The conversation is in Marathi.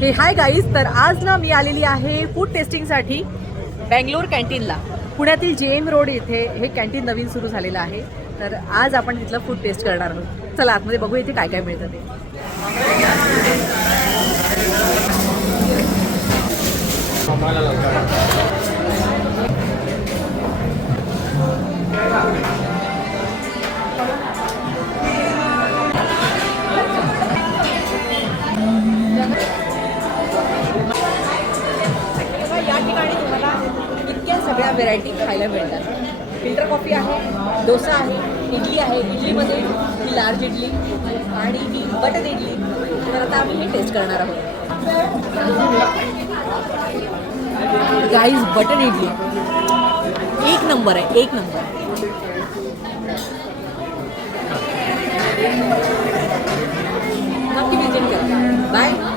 हे हाय गाईज, तर आज ना मी आलेली आहे फूड टेस्टिंगसाठी बँगलोर कॅन्टीनला. पुण्यातील JM रोड इथे हे कॅन्टीन नवीन सुरू झालेलं आहे. तर आज आपण तिथलं फूड टेस्ट करणार आहोत. चला आतमध्ये बघू इथे काय काय मिळतं ते. या ठिकाणी तुम्हाला इतक्या सगळ्या व्हेरायटी खायला मिळतात. फिल्टर कॉफी आहे, डोसा आहे, इडली आहे. इडलीमध्ये ही लार्ज इडली आणि ही बटर इडली. तर आता आम्ही हे टेस्ट करणार आहोत. गाईज, बटर इडली एक नंबर आहे, एक नंबर. नक्की विजिट करा. बाय.